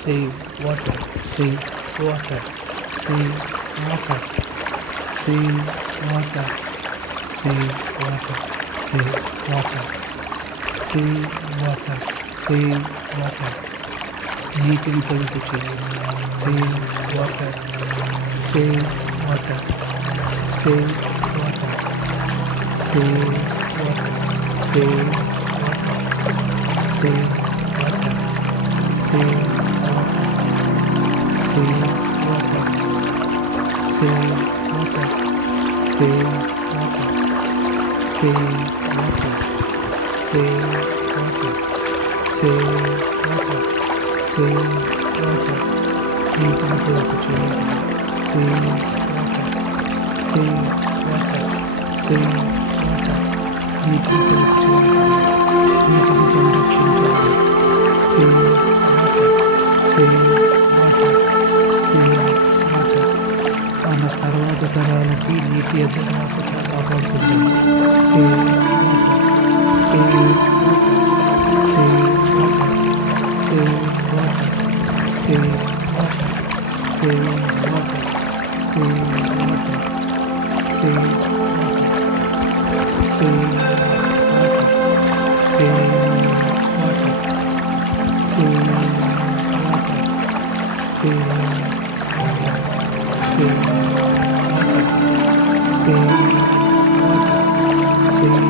save water, save water, save water, save water, save water, save water, save water, save water. నీటిని పొదుపు చేయండి. Save water, save water, save water, save water, save water, save water, save water, save water, save water, save water, save water, save water, save water, save water. నీటిని పొదుపు చేయండి. Save water, save water, save water. నీటిని పొదుపు చేయండి. నీటిని సంరక్షించండి. Save water, save water, save water. మన తర్వాత తరాలకి నీటి ఎదుగుదల కాపాడుకుందాం. Save water, save water, save water, save water, save water, save water, save water, save water, save water, save water, save water, save water, save water, save water, save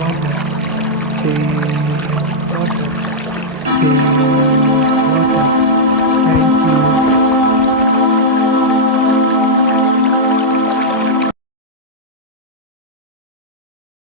water, save water, save